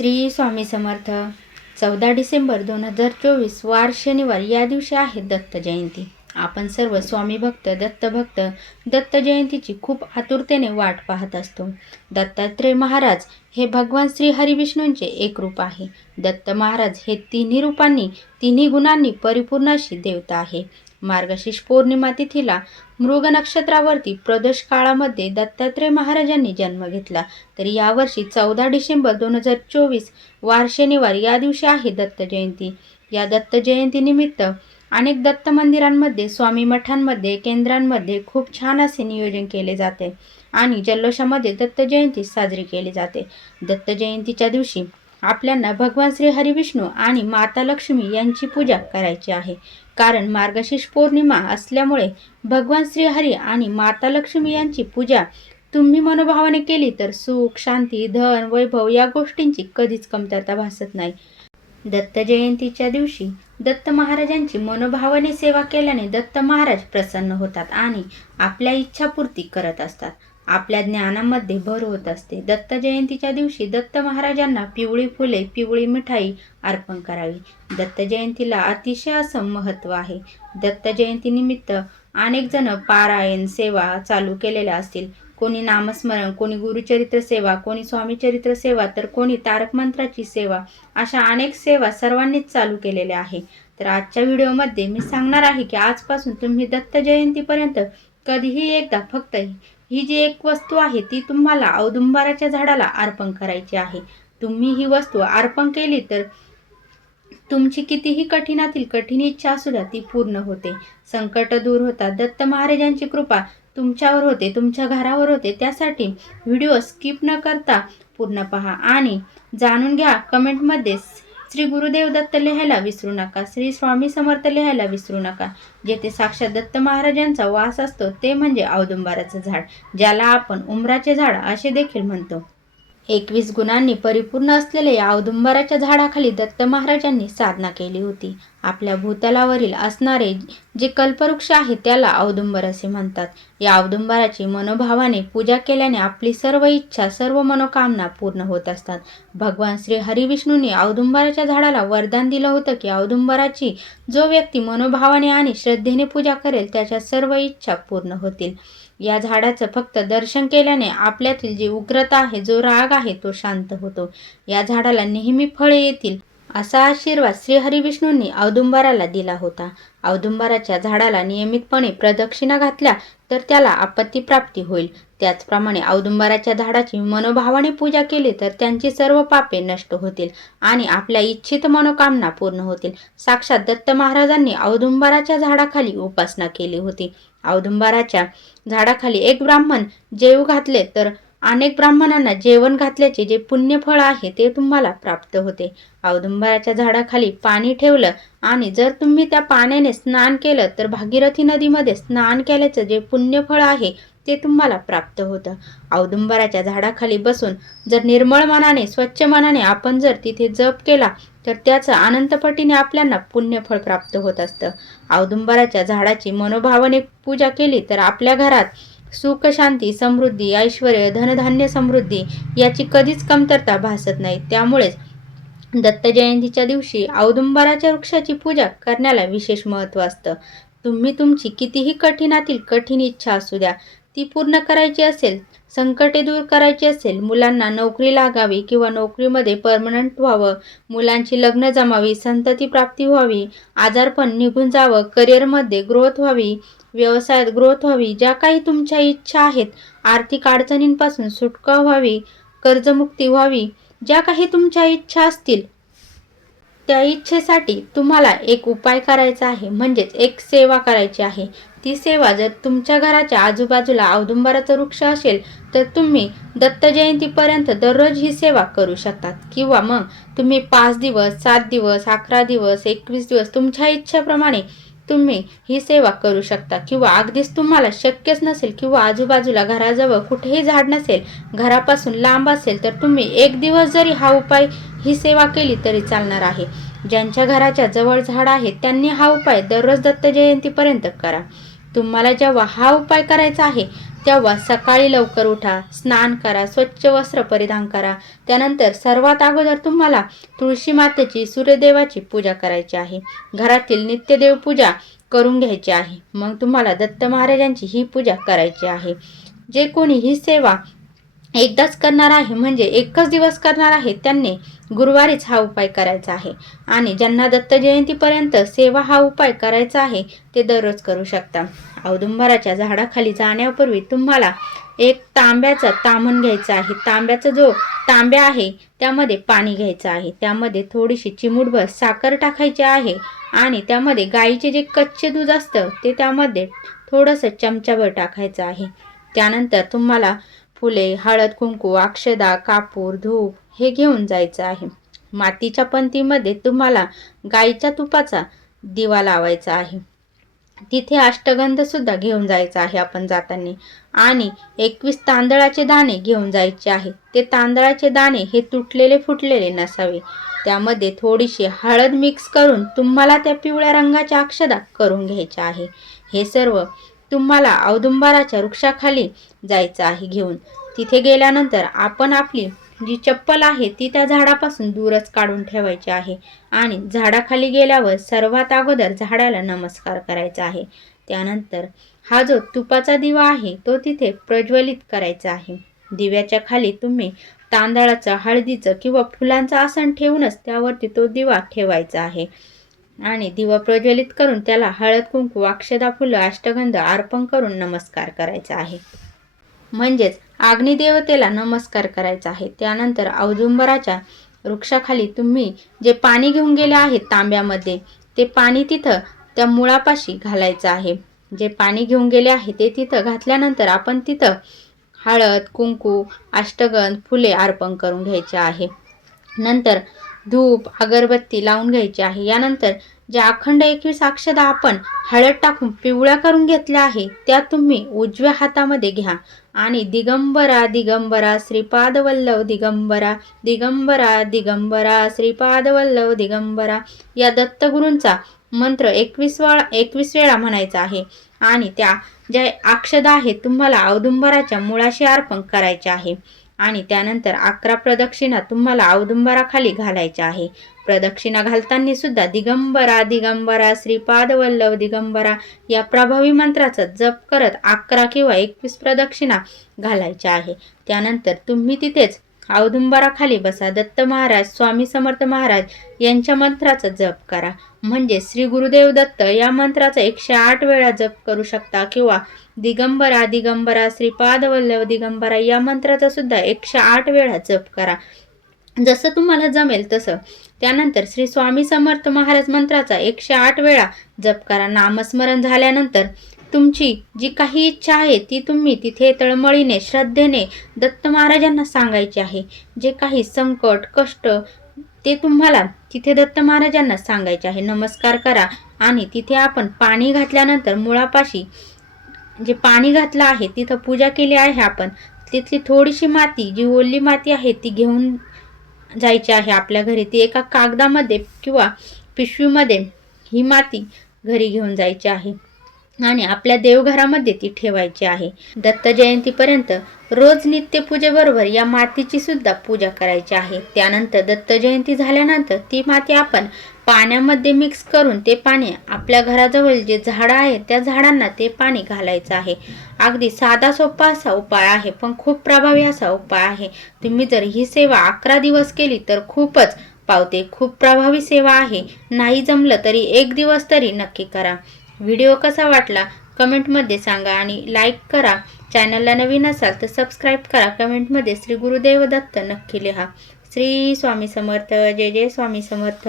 श्री स्वामी समर्थ. चौदा डिसेंबर दोन हजार चोवीस वार शनिवार. या दिवशी आहे दत्त जयंती. आपण सर्व स्वामी भक्त दत्तभक्त दत्त जयंतीची खूप आतुरतेने वाट पाहत असतो. दत्तात्रय महाराज हे भगवान श्री हरिविष्णूंचे एक रूप आहे. दत्त महाराज हे तिन्ही रूपांनी तिन्ही गुणांनी परिपूर्ण अशी देवता आहे. मार्गशीर्ष पौर्णिमा तिथीला मृग नक्षत्रावरती प्रदोष काळामध्ये दत्तात्रय महाराजांनी जन्म घेतला. तर यावर्षी चौदा डिसेंबर दोन हजार चोवीस वार शनिवार या दिवशी आहे दत्त जयंती. या दत्त जयंतीनिमित्त अनेक दत्त मंदिरांमध्ये स्वामी मठांमध्ये केंद्रांमध्ये खूप छान असे नियोजन केले जाते आणि जल्लोषामध्ये दत्त जयंती साजरी केली जाते. दत्त जयंतीच्या दिवशी आपल्याला भगवान श्री हरिविष्णू आणि माता लक्ष्मी यांची पूजा करायची आहे. कारण मार्गशीर्ष पौर्णिमा असल्यामुळे भगवान श्री हरी आणि माता लक्ष्मी यांची पूजा तुम्ही मनोभावाने केली तर सुख शांती धन वैभव या गोष्टींची कधीच कमतरता भासत नाही. दत्त जयंतीच्या दिवशी दत्त महाराजांची मनोभावाने सेवा केल्याने दत्त महाराज प्रसन्न होतात आणि आपल्या इच्छापूर्ती करत असतात. आपल्या ज्ञानामध्ये भर होत असते. दत्त जयंतीच्या दिवशी दत्त महाराजांना पिवळी फुले पिवळी मिठाई अर्पण करावी. दत्त जयंतीला अतिशय असं महत्त्व आहे. दत्त जयंतीनिमित्त अनेक जण पारायण सेवा चालू केलेल्या असतील. कोणी नामस्मरण कोणी गुरुचरित्र सेवा कोणी स्वामीचरित्र सेवा तर कोणी तारक मंत्राची सेवा अशा अनेक सेवा सर्वांनीच चालू केलेल्या आहे. तर आजच्या व्हिडिओमध्ये मी सांगणार आहे की आजपासून तुम्ही दत्त जयंतीपर्यंत कधीही एकदा फक्त ही जी एक वस्तू आहे ती तुम्हाला औदुंबाराच्या झाडाला अर्पण करायची आहे. तुम्ही ही वस्तू अर्पण केली तर तुमची कितीही कठीणातील कठीण इच्छा असू द्या ती पूर्ण होते. संकट दूर होतात दत्त महाराजांची कृपा तुमच्यावर होते तुमच्या घरावर होते त्यासाठी व्हिडिओ स्किप न करता पूर्ण पहा. आणि जाणून घ्या कमेंटमध्ये श्री गुरुदेव दत्त लिहायला विसरू नका श्री स्वामी समर्थ लिहायला विसरू नका. जेथे साक्षात दत्त महाराजांचा वास असतो ते म्हणजे औदुंबराचं झाड ज्याला आपण उमराचे झाड असे देखील म्हणतो. एकवीस गुणांनी परिपूर्ण असलेल्या या औदुंबराच्या झाडाखाली दत्त महाराजांनी साधना केली होती. आपल्या भूतलावरील असणारे जे कल्पवृक्ष आहे त्याला औदुंबर असे म्हणतात. या औदुंबराची मनोभावाने पूजा केल्याने आपली सर्व इच्छा सर्व मनोकामना पूर्ण होत असतात. भगवान श्री हरिविष्णूंनी औदुंबराच्या झाडाला वरदान दिलं होतं की औदुंबराची जो व्यक्ती मनोभावाने आणि श्रद्धेने पूजा करेल त्याच्या सर्व इच्छा पूर्ण होतील. या झाडाचं फक्त दर्शन केल्याने आपल्यातील जी उग्रता आहे जो राग आहे तो शांत होतो. या झाडाला नेहमी फळे येतील. असा आशीर्वाद श्री हरिविष्णूंनी औदुंबराला दिला होता. औदुंबराच्या झाडाला नियमितपणे प्रदक्षिणा घातल्या तर त्याला आपत्ती प्राप्ती होईल. त्याचप्रमाणे औदुंबराच्या झाडाची मनोभावाने पूजा केली तर त्यांची सर्व पापे नष्ट होतील आणि आपल्या इच्छित मनोकामना पूर्ण होतील. साक्षात दत्त महाराजांनी औदुंबराच्या झाडाखाली उपासना केली होती. औदुंबराच्या झाडाखाली एक ब्राह्मण जेव घातले तर अनेक ब्राह्मणांना जेवण घातल्याचे जे पुण्यफळ आहे ते तुम्हाला प्राप्त होते. औदुंबराच्या झाडाखाली पाणी ठेवलं आणि जर तुम्ही त्या पाण्याने स्नान केलं तर भागीरथी नदीमध्ये स्नान केल्याचं जे पुण्यफळ आहे ते तुम्हाला प्राप्त होतं. औदुंबराच्या झाडाखाली बसून जर निर्मळ मनाने स्वच्छ मनाने आपण जर तिथे जप केला तर त्याचं अनंतपटीने आपल्याला पुण्यफळ प्राप्त होत असतं. औदुंबराच्या झाडाची मनोभावाने पूजा केली तर आपल्या घरात सुख शांती समृद्धी ऐश्वर धनधान्य समृद्धी याची कधीच कमतरता भासत नाही. त्यामुळेच दत्त जयंतीच्या दिवशी औदुंबराच्या वृक्षाची पूजा करण्याला विशेष महत्त्व असतं. तुम्ही तुमची कितीही कठीणातील कठीण इच्छा असू द्या ती पूर्ण करायची असेल संकटे दूर करायची असेल मुलांना नोकरी लागावी किंवा नोकरीमध्ये परमनंट व्हावं मुलांची लग्न जमावी संतती प्राप्ती व्हावी आजारपण निघून जावं करिअरमध्ये ग्रोथ व्हावी व्यवसायात ग्रोथ व्हावी ज्या काही तुमच्या इच्छा आहेत आर्थिक अडचणींपासून सुटका व्हावी कर्जमुक्ती व्हावी ज्या काही तुमच्या इच्छा असतील त्या इच्छेसाठी तुम्हाला एक उपाय करायचा आहे. म्हणजेच एक सेवा करायची आहे. ती सेवा जर तुमच्या घराच्या आजूबाजूला औदुंबराचं वृक्ष असेल तर तुम्ही दत्त जयंतीपर्यंत दररोज ही सेवा करू शकतात. किंवा मग तुम्ही पाच दिवस सात दिवस अकरा दिवस एकवीस दिवस तुमच्या इच्छेप्रमाणे तुम्ही ही सेवा करू शकता किंवा अगदीच तुम्हाला शक्यच नसेल किंवा आजूबाजूला घराजवळ कुठेही झाड नसेल घरापासून लांब असेल तर तुम्ही एक दिवस जरी हा उपाय ही सेवा केली तरी चालणार आहे. ज्यांच्या घराच्या जवळ झाड आहे त्यांनी हा उपाय दररोज दत्त जयंतीपर्यंत करा. तुम्हाला जेव्हा हा उपाय करायचा आहे तेव्हा सकाळी लवकर उठा स्नान करा स्वच्छ वस्त्र परिधान करा. त्यानंतर सर्वात अगोदर तुम्हाला तुळशी मातेची सूर्यदेवाची पूजा करायची आहे. घरातील नित्यदेव पूजा करून घ्यायची आहे. मग तुम्हाला दत्त महाराजांची ही पूजा करायची आहे. जे कोणी ही सेवा एकदाच करणार आहे म्हणजे एकच दिवस करणार आहे त्यांनी गुरुवारीच हा उपाय करायचा आहे. आणि ज्यांना दत्त जयंतीपर्यंत सेवा हा उपाय करायचा आहे ते दररोज करू शकता. औदुंबराच्या झाडाखाली जाण्यापूर्वी तुम्हाला एक तांब्याचा तामण घ्यायचा आहे. तांब्याचा जो तांब्या आहे त्यामध्ये पाणी घ्यायचं आहे. त्यामध्ये थोडीशी चिमूटभर साखर टाकायची आहे आणि त्यामध्ये गाईचे जे कच्चे दूध असतं ते त्यामध्ये थोडंसं चमचाभर टाकायचं आहे. त्यानंतर तुम्हाला फुले हळद कुंकू अक्षदा कापूर धूप हे घेऊन जायचं आहे. मातीच्या पंतीमध्ये तुम्हाला गाईच्या तुपाचा दिवा लावायचा आहे. तिथे अष्टगंध सुद्धा घेऊन जायचं आहे आपण जाताना. आणि एकवीस तांदळाचे दाणे घेऊन जायचे आहे. ते तांदळाचे दाणे हे तुटलेले फुटलेले नसावे. त्यामध्ये थोडीशी हळद मिक्स करून तुम्हाला त्या पिवळ्या रंगाच्या अक्षदा करून घ्यायच्या आहे. हे सर्व तुम्हाला औदुंबाराच्या वृक्षाखाली जायचं आहे घेऊन. तिथे गेल्यानंतर आपण आपली जी चप्पल आहे ती त्या झाडापासून दूरच काढून ठेवायची आहे आणि झाडाखाली गेल्यावर सर्वात अगोदर झाडाला नमस्कार करायचा आहे. त्यानंतर हा जो तुपाचा दिवा आहे तो तिथे प्रज्वलित करायचा आहे. दिव्याच्या खाली तुम्ही तांदळाचं हळदीचं किंवा फुलांचं आसन ठेवूनच त्यावरती तो दिवा ठेवायचा आहे. आणि दिवा प्रज्वलित करून त्याला हळद कुंकू अक्षदा फुलं अष्टगंध अर्पण करून नमस्कार करायचा आहे. म्हणजेच अग्निदेवतेला नमस्कार करायचा आहे. त्यानंतर औदुंबराच्या वृक्षाखाली तुम्ही जे पाणी घेऊन गेले आहेत तांब्यामध्ये ते पाणी तिथं त्या मुळापाशी घालायचं आहे. जे पाणी घेऊन गेले आहे ते तिथं घातल्यानंतर आपण तिथं हळद कुंकू अष्टगंध फुले अर्पण करून घ्यायचे आहे. नंतर धूप अगरबत्ती लावून घ्यायची आहे. यानंतर ज्या अखंड एकवीस अक्षदा आपण हळद टाकून पिवळ्या करून घेतल्या आहे त्या तुम्ही उजव्या हातामध्ये घ्या. आणि दिगंबरा दिगंबरा श्रीपादवल्लव दिगंबरा दिगंबरा दिगंबरा श्रीपादवल्लव दिगंबरा या दत्तगुरूंचा मंत्र एकवीस वेळा एकवीस वेळा म्हणायचा आहे. आणि त्या ज्या अक्षदा आहेत तुम्हाला औदुंबराच्या मुळाशी अर्पण करायचे आहे. आणि त्यानंतर अकरा प्रदक्षिणा तुम्हाला औदुंबराखाली घालायच्या आहे. प्रदक्षिणा घालताना सुद्धा दिगंबरा दिगंबरा श्रीपाद वल्लभ दिगंबरा या प्रभावी मंत्राचा जप करत अकरा किंवा एकवीस प्रदक्षिणा घालायच्या आहे. त्यानंतर तुम्ही तिथेच औदुंबराखाली बसा. दत्त महाराज स्वामी समर्थ महाराज यांच्या मंत्राचा जप करा. म्हणजे श्री गुरुदेव दत्त या मंत्राचा एकशे आठ वेळा जप करू शकता किंवा दिगंबरा दिगंबरा श्रीपाद वल्लभ दिगंबरा या मंत्राचा सुद्धा एकशे आठ वेळा जप करा. जसं तुम्हाला जमेल तसं. त्यानंतर श्री स्वामी समर्थ महाराज मंत्राचा एकशे आठ वेळा जप करा. नामस्मरण झाल्यानंतर तुमची जी काही इच्छा आहे ती तुम्ही तिथे तळमळीने श्रद्धेने दत्त महाराजांना सांगायची आहे. जे काही संकट कष्ट ते तुम्हाला तिथे दत्त महाराजांना सांगायचे आहे. नमस्कार करा आणि तिथे आपण पाणी घातल्यानंतर मुळापाशी जे पाणी घातलं आहे तिथं पूजा केली आहे आपण. तिथली थोडीशी माती जी ओली माती आहे ती घेऊन जायची आहे आपल्या घरी. ती एका कागदामध्ये किंवा पिशवीमध्ये ही माती घरी घेऊन जायची आहे. आणि आपल्या देवघरामध्ये ती ठेवायची आहे. दत्त जयंतीपर्यंत रोज नित्यपूजेबरोबर या मातीची सुद्धा पूजा करायची आहे. त्यानंतर दत्त जयंती झाल्यानंतर ती माती आपण पाण्यामध्ये मिक्स करून ते पाणी आपल्या घराजवळ जे झाडं आहे त्या झाडांना ते पाणी घालायचं आहे. अगदी साधा सोपा असा उपाय आहे पण खूप प्रभावी असा उपाय आहे. तुम्ही जर ही सेवा अकरा दिवस केली तर खूपच पावते. खूप प्रभावी सेवा आहे. नाही जमलं तरी एक दिवस तरी नक्की करा. व्हिडिओ कसा वाटला कमेंटमध्ये सांगा आणि लाईक करा. चॅनलला नवीन असाल तर सबस्क्राईब करा. कमेंटमध्ये श्री गुरुदेव दत्त नक्की लिहा. श्री स्वामी समर्थ. जय जय स्वामी समर्थ.